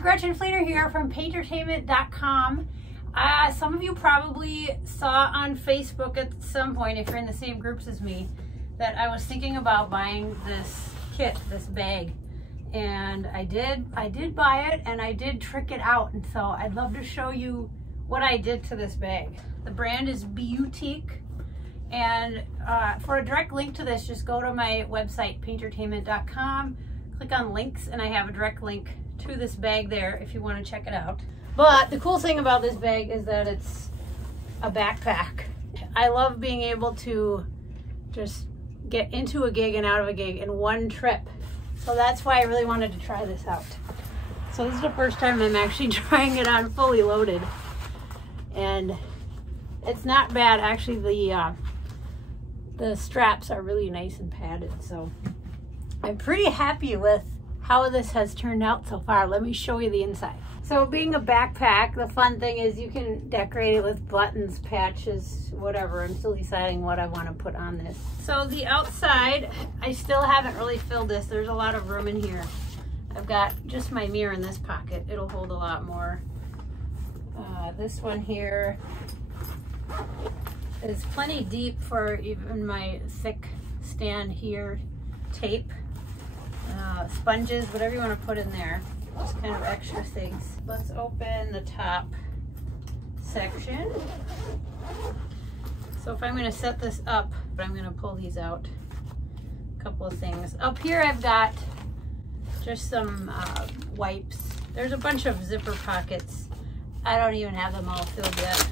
Gretchen Fleener here from Paintertainment.com. Some of you probably saw on Facebook at some point, if you're in the same groups as me, that I was thinking about buying this kit, this bag. And I did buy it, and I did trick it out. And so I'd love to show you what I did to this bag. The brand is Beautique. And for a direct link to this, just go to my website, Paintertainment.com, click on links, and I have a direct link to this bag there if you want to check it out. But the cool thing about this bag is that it's a backpack. I love being able to just get into a gig and out of a gig in one trip. So that's why I really wanted to try this out. So this is the first time I'm actually trying it on fully loaded. And it's not bad. Actually, the straps are really nice and padded. So I'm pretty happy with how this has turned out so far. Let me show you the inside. So being a backpack, the fun thing is you can decorate it with buttons, patches, whatever. I'm still deciding what I want to put on this. So the outside, I still haven't really filled this. There's a lot of room in here. I've got just my mirror in this pocket. It'll hold a lot more. This one here is plenty deep for even my thick stand here. Tape, sponges, whatever you want to put in there. Just kind of extra things. Let's open the top section. So if I'm going to set this up, I'm going to pull these out. A couple of things. Up here I've got just some wipes. There's a bunch of zipper pockets. I don't even have them all filled yet.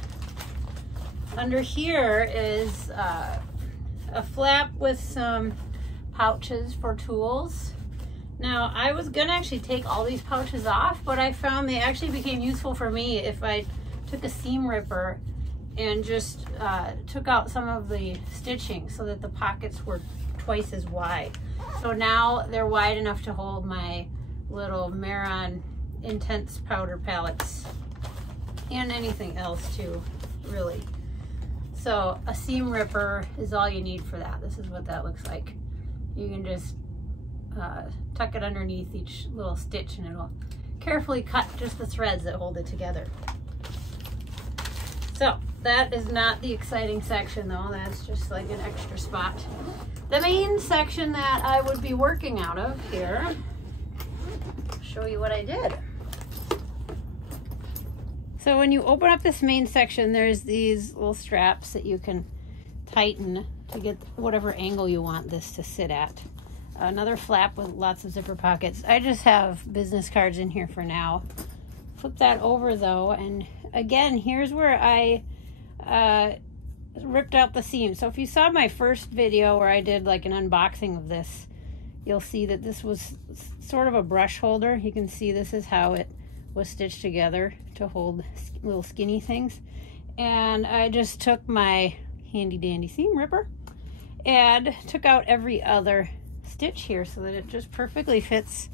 Under here is a flap with some pouches for tools. Now, I was gonna actually take all these pouches off, but I found they actually became useful for me if I took a seam ripper and just took out some of the stitching so that the pockets were twice as wide. So now they're wide enough to hold my little Mehron Intense powder palettes and anything else too, really. So a seam ripper is all you need for that. This is what that looks like. You can just tuck it underneath each little stitch and it'll carefully cut just the threads that hold it together. So that is not the exciting section though. That's just like an extra spot. The main section that I would be working out of here, I'll show you what I did. So when you open up this main section, there's these little straps that you can tighten to get whatever angle you want this to sit at. Another flap with lots of zipper pockets. I just have business cards in here for now. Flip that over though, and again, here's where I ripped out the seam. So if you saw my first video where I did like an unboxing of this, you'll see that this was sort of a brush holder. You can see this is how it was stitched together to hold little skinny things. And I just took my handy dandy seam ripper and took out every other stitch here so that it just perfectly fits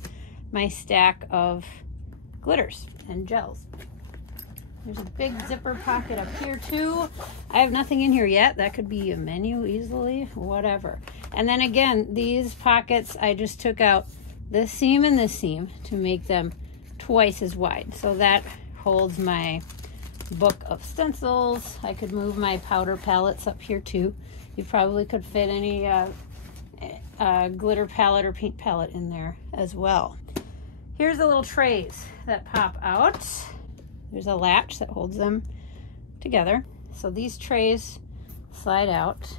my stack of glitters and gels. There's a big zipper pocket up here too. I have nothing in here yet. That could be a menu easily, whatever. And then again, these pockets, I just took out this seam and this seam to make them twice as wide. So that holds my book of stencils. I could move my powder palettes up here too. You probably could fit any glitter palette or paint palette in there as well. Here's the little trays that pop out. There's a latch that holds them together. So these trays slide out.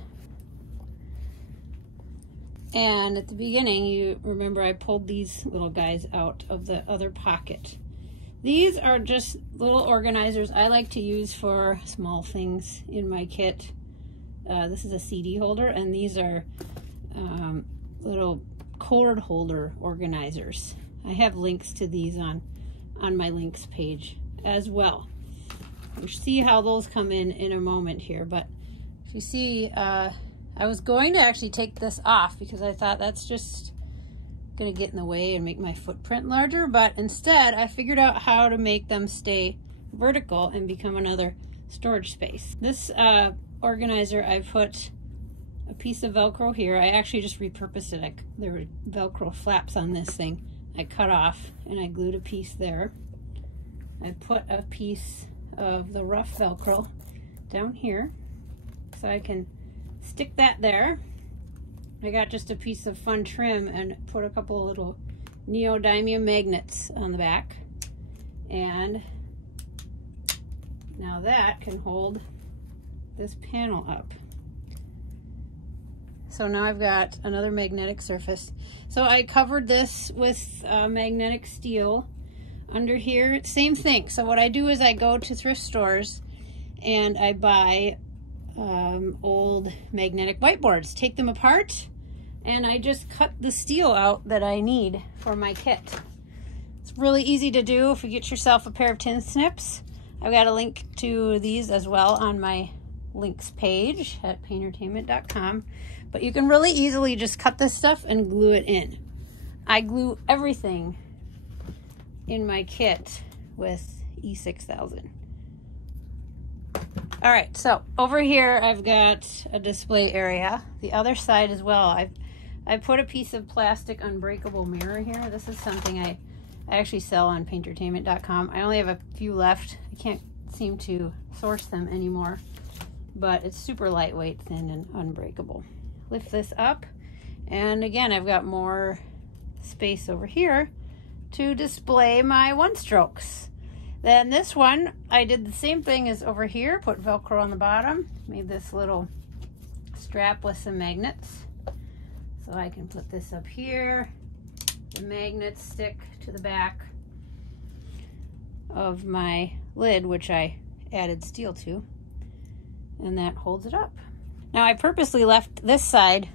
And at the beginning, you remember I pulled these little guys out of the other pocket. These are just little organizers I like to use for small things in my kit. This is a CD holder, and these are little cord holder organizers. I have links to these on my links page as well. You'll see how those come in a moment here, but if you see, I was going to actually take this off because I thought that's just going to get in the way and make my footprint larger, but instead I figured out how to make them stay vertical and become another storage space. This organizer, I put a piece of Velcro here. I actually just repurposed it. There were Velcro flaps on this thing. I cut off and I glued a piece there. I put a piece of the rough Velcro down here so I can stick that there. I got just a piece of fun trim and put a couple of little neodymium magnets on the back. And now that can hold this panel up. So now I've got another magnetic surface. So I covered this with magnetic steel. Under here, same thing. So what I do is I go to thrift stores and I buy old magnetic whiteboards, take them apart, and I just cut the steel out that I need for my kit. It's really easy to do if you get yourself a pair of tin snips. I've got a link to these as well on my links page at paintertainment.com. But you can really easily just cut this stuff and glue it in. I glue everything in my kit with E6000. All right, so over here I've got a display area. The other side as well, I put a piece of plastic unbreakable mirror here. This is something I actually sell on paintertainment.com. I only have a few left. I can't seem to source them anymore, but it's super lightweight, thin, and unbreakable. Lift this up, and again, I've got more space over here to display my one strokes. Then this one, I did the same thing as over here, put Velcro on the bottom, made this little strap with some magnets. So I can put this up here. The magnets stick to the back of my lid, which I added steel to, and that holds it up. Now I purposely left this side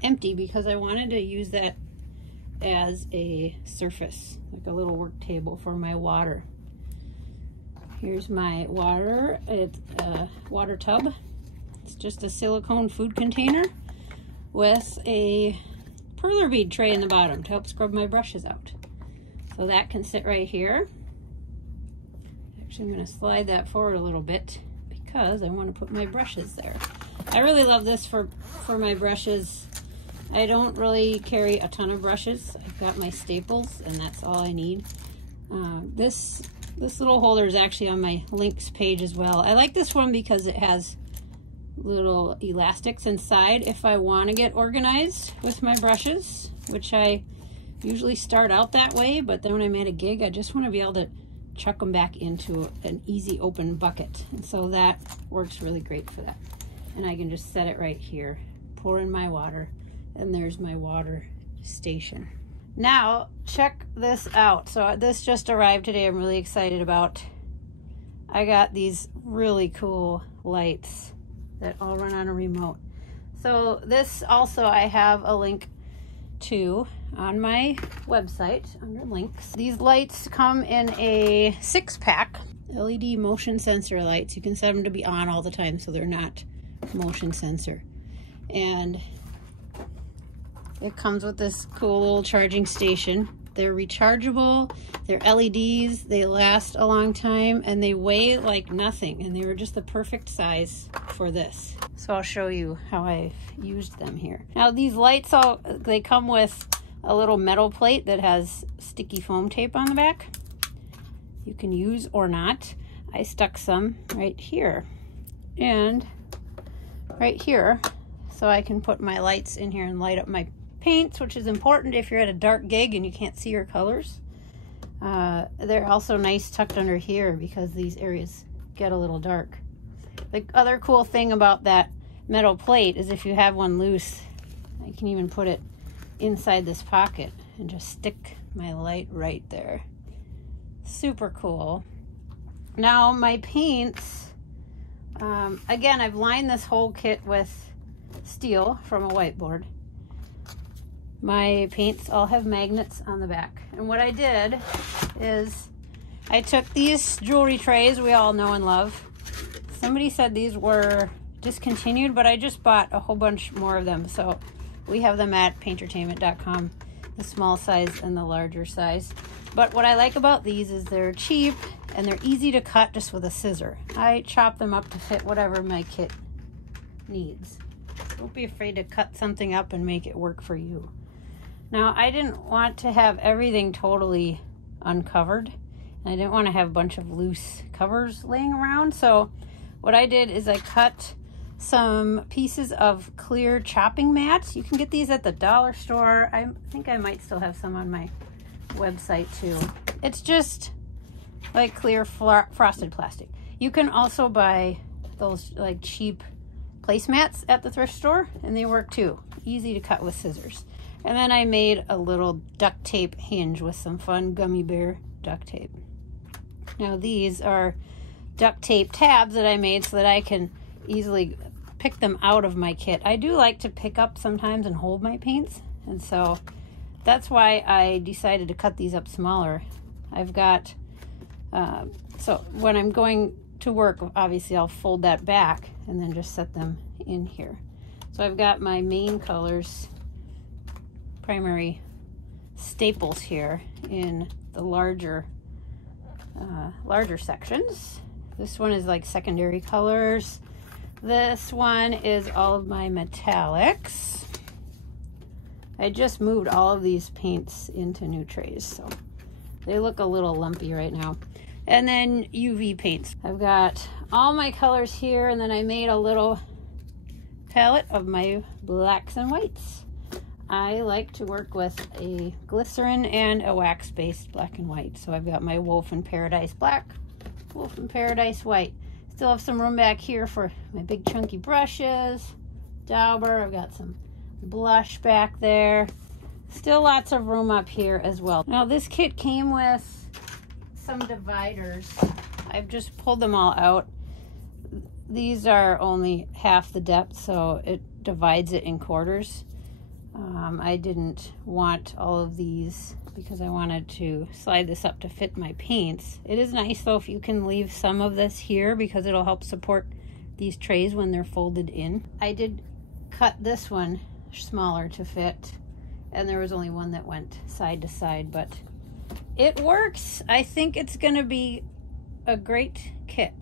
empty because I wanted to use that as a surface, like a little work table for my water. Here's my water. It's a water tub. It's just a silicone food container with a perler bead tray in the bottom to help scrub my brushes out. So that can sit right here. Actually, I'm going to slide that forward a little bit because I want to put my brushes there. I really love this for my brushes. I don't really carry a ton of brushes. I've got my staples and that's all I need. This little holder is actually on my links page as well. I like this one because it has little elastics inside if I want to get organized with my brushes, which I usually start out that way, but then when I'm at a gig, I just want to be able to chuck them back into an easy open bucket. And so that works really great for that. And I can just set it right here, pour in my water, and there's my water station. Now, check this out. So this just arrived today. I'm really excited about. I got these really cool lights that all run on a remote. So this also I have a link to on my website under links. These lights come in a 6-pack LED motion sensor lights. You can set them to be on all the time so they're not motion sensor. And it comes with this cool little charging station. They're rechargeable, they're LEDs, they last a long time, and they weigh like nothing, and they were just the perfect size for this. So I'll show you how I've used them here. Now these lights, they come with a little metal plate that has sticky foam tape on the back. You can use or not. I stuck some right here and right here so I can put my lights in here and light up my paints, which is important if you're at a dark gig and you can't see your colors. They're also nice tucked under here because these areas get a little dark. The other cool thing about that metal plate is if you have one loose, I can even put it inside this pocket and just stick my light right there. Super cool. Now my paints, again, I've lined this whole kit with steel from a whiteboard. My paints all have magnets on the back. And what I did is I took these jewelry trays we all know and love. Somebody said these were discontinued, but I just bought a whole bunch more of them. So we have them at paintertainment.com, the small size and the larger size. But what I like about these is they're cheap and they're easy to cut just with a scissor. I chop them up to fit whatever my kit needs. Don't be afraid to cut something up and make it work for you. Now, I didn't want to have everything totally uncovered. And I didn't want to have a bunch of loose covers laying around. So what I did is I cut some pieces of clear chopping mats. You can get these at the dollar store. I think I might still have some on my website too. It's just like clear frosted plastic. You can also buy those like cheap placemats at the thrift store, and they work too. Easy to cut with scissors. And then I made a little duct tape hinge with some fun gummy bear duct tape. Now these are duct tape tabs that I made so that I can easily pick them out of my kit. I do like to pick up sometimes and hold my paints, and so that's why I decided to cut these up smaller. I've got, so when I'm going to work, obviously I'll fold that back and then just set them in here. So I've got my main colors, primary staples here in the larger sections. This one is like secondary colors. This one is all of my metallics. I just moved all of these paints into new trays, so they look a little lumpy right now. And then UV paints. I've got all my colors here, and then I made a little palette of my blacks and whites. I like to work with a glycerin and a wax-based black and white. So I've got my Wolf in Paradise black, Wolf in Paradise white. Still have some room back here for my big chunky brushes, dauber. I've got some blush back there. Still lots of room up here as well. Now this kit came with some dividers. I've just pulled them all out. These are only half the depth, so it divides it in quarters. I didn't want all of these because I wanted to slide this up to fit my paints. It is nice though if you can leave some of this here because it'll help support these trays when they're folded in. I did cut this one smaller to fit, and there was only one that went side to side, but it works. I think it's gonna be a great kit.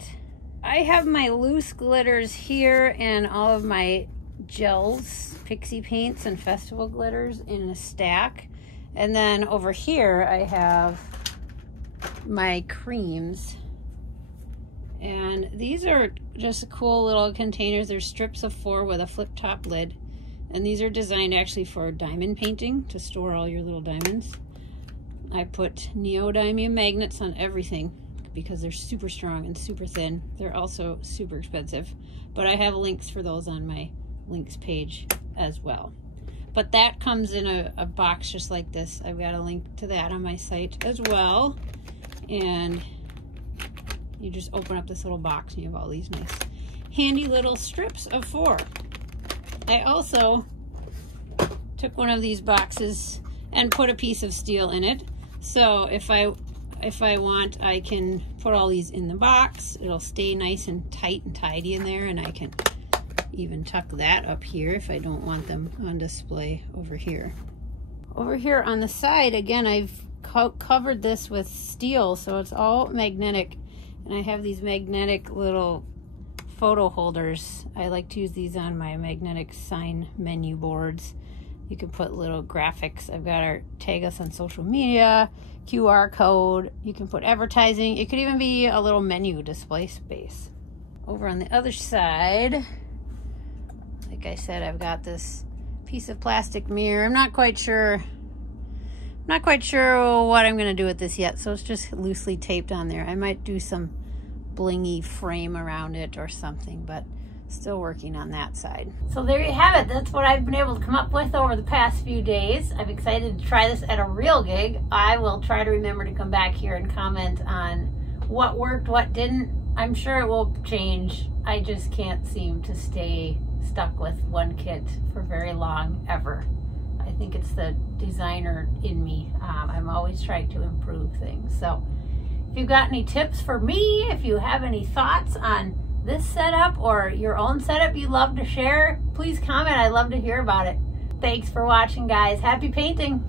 I have my loose glitters here and all of my gels, pixie paints, and festival glitters in a stack. And then over here I have my creams. And these are just cool little containers. They're strips of 4 with a flip top lid. And these are designed actually for diamond painting, to store all your little diamonds. I put neodymium magnets on everything because they're super strong and super thin. They're also super expensive, but I have links for those on my links page as well. But that comes in a box just like this. I've got a link to that on my site as well. And you just open up this little box and you have all these nice handy little strips of 4. I also took one of these boxes and put a piece of steel in it. So if I want, I can put all these in the box. It'll stay nice and tight and tidy in there, and I can even tuck that up here if I don't want them on display over here. Over here on the side, again, I've covered this with steel, so it's all magnetic. And I have these magnetic little photo holders. I like to use these on my magnetic sign menu boards. You can put little graphics. I've got our tag us on social media, QR code. You can put advertising. It could even be a little menu display space. Over on the other side, like I said, I've got this piece of plastic mirror. I'm not quite sure what I'm gonna do with this yet, so it's just loosely taped on there. I might do some blingy frame around it or something, but still working on that side. So there you have it. That's what I've been able to come up with over the past few days. I'm excited to try this at a real gig. I will try to remember to come back here and comment on what worked, what didn't. I'm sure it will change. I just can't seem to stay stuck with one kit for very long, ever. I think it's the designer in me. I'm always trying to improve things. So if you've got any tips for me, if you have any thoughts on this setup or your own setup you'd love to share, please comment. I'd love to hear about it. Thanks for watching, guys. Happy painting.